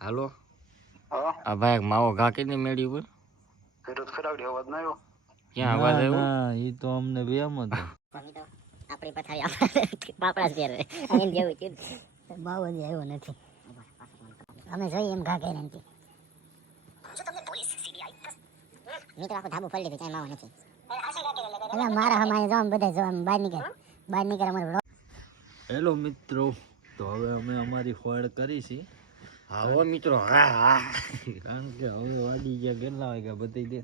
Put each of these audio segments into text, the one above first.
હાલો. હા. આ ભાઈ માવો ઘા કેટલી મેળી ઉપર તો ખરાડી અવાજ ના આવ્યો. ક્યાં અવાજ આવ્યો? ના એ તો અમને વેમ હતો. આપણી પથારી આપણે બાપડા પહેરે. એમ જેવું છે બહુ જ આવ્યો નથી. અમે જોઈએ એમ ઘા કરીને નથી મેં તો આખું ધાબુ ફરી લીધું ક્યાંય માવો નથી. એટલે મારા હમાય જો બધા જો બહાર નીકળે. બહાર નીકળે અમારો હેલો મિત્રો તો હવે અમે અમારી ખોળ કરી છે હા હો મિત્રો હા હા. કારણ કે હવે વાગી ગયા કેટલા વાગ્યા? બધી દે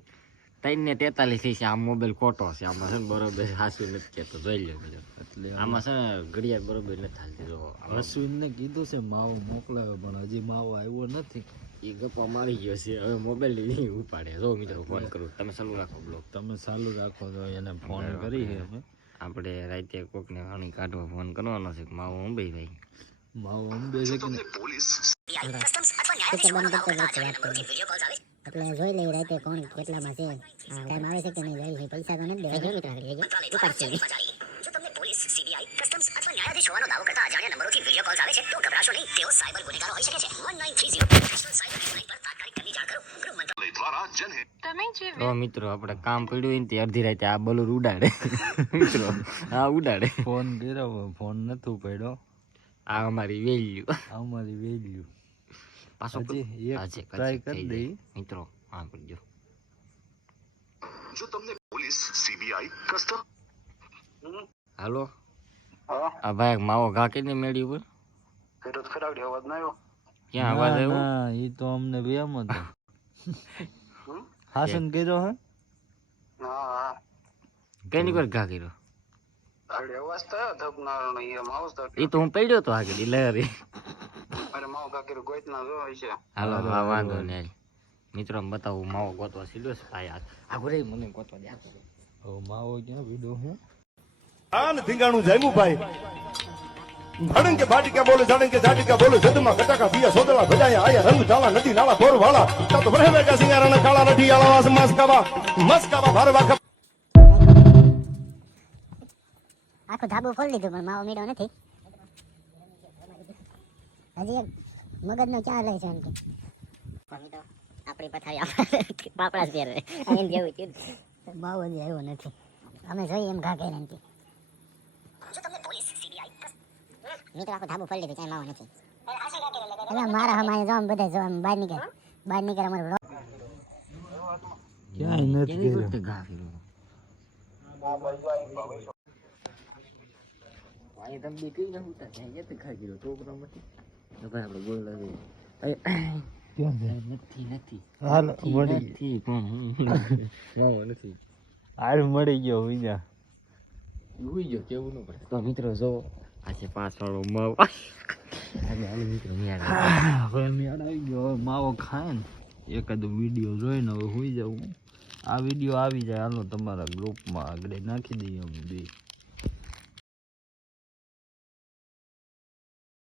ત્રણ ને તેતાલીસ થઈ છે. આ મોબાઈલ ખોટો છે. આમાં છે બરોબર હાસું નથી કહેતો. જોઈ લે બીજો એટલે આમાં છે ઘડિયાળ બરોબર નથી હાલતી. જો અશ્વિનને કીધું છે માવો મોકલાવે પણ હજી માવો આવ્યો નથી. એ ગપ્પા મારી ગયો છે. હવે મોબાઈલ નહીં ઉપાડે. જો મિત્રો ફોન કરું. તમે ચાલુ રાખો બ્લોગ તમે ચાલુ રાખો તો એને ફોન કરી છે. આપણે રાતે કોકને વાણી કાઢવા ફોન કરવાનો છે માવો અંબાઈ ભાઈ અંબે છે કે નહીં? એટલે જોઈ લઈ રાતે કોણ કેટલામાં છે ટાઈમ આવે છે કે નહીં જાય પૈસા તો નથી દેવા મિત્રો જો તમને પોલીસ સીબીઆઈ કસ્ટમ્સ અથવા ન્યાયાધીશ હોવાનો દાવો કરતા અજાણ્યા નંબરોથી વીડિયો કોલ્સ આવે છે તો ગભરાશો નહીં તેઓ સાયબર ગુનેગારો હોઈ શકે છે one nine three zero national cyber helpline પર તાત્કાલિક તેની જાણ કરો ગૃહ મંત્રાલય તો મિત્રો આપણે કામ પડ્યું હોય ને અડધી રાતે આ બલુર ઉડાડે મિત્રો આ ઉડાડે ફોન કર્યો ફોન નથી ઉપાડ્યો આ અમારી વેલ્યુ અમારી વેલ્યુ પાછો કચ્છી કરી દઈ. મિત્રો હા કરજો જો તમને પોલીસ સીબીઆઈ કસ્ટમ હાલો આ ભાઈ માવો ઘા કેટલી મેળી ઉપર કર્યો તો ખરાડી અવાજ ના આવ્યો ક્યાં અવાજ ના આવ્યો ના એ તો અમને વ્યામ હતો? હાસન કર્યો હે હા હા કઈ ની પર ઘા કર્યો ખરાડી તો હું પડ્યો તો આગળ લહેરી અરે માઉ કા કર્યો જો છે. હાલો હા વાંધો નહીં મિત્રો બતાવું માવો ગોતવા સીધો છે ભાઈ આ આગળ રે મને ગોતવા દે માવો ક્યાં વિડો હે? આન ધીંગાણું જામ્યું ભાઈ. ધડંકે ભાટિકા બોલે જાડંકે જાટિકા બોલે જદમાં કટાકા પિયા સોદલા ભજાયા આયા રંગ ચાલા નદી નાળા ભોર વાળા. તા ભરે વેગા સિંગારાના કાળા નઠી આળા વાસ મસ્કાવા. મસ્કાવા ભારવા આખું ધાબુ ખોલી લીધું પણ માવો મીડો નથી. હજી મગજનો ચાર લે છે એમ કે. તો આપણી પથારી પાપડા જ પહેરે. એમ જેવું છે બહુ જ આવ્યો નથી. અમે જોઈએ એમ ઘા કરીને નથી જો તમને મેં તો આખું ધાબુ ફરી લીધું માવો નથી. એટલે મારા હમાય જો બધા જો બહાર નીકળે. બહાર નીકળે અમારું. ક્યાંય નથી કર્યો. અહીં તમે બે કઈ નાખું તા ત્યાં યાદ ઘા કર્યો છોકરા માટે તો ભાઈ આપણે બોલ લાગે નથી નથી હાલ મળી નથી પણ નથી હાલ મળી ગયો બીજા ઉઈ ગયો કેવું ન પડે તો મિત્રો જો આ છે માવો હાલો મિત્રો હવે મેળ આવી ગયો માવો ખાય ને એકાદો વીડિયો જોઈને હવે હોઈ જાઉં આ વીડિયો આવી જાય હાલો તમારા ગ્રુપમાં આગળ નાખી દઈએ અમે બે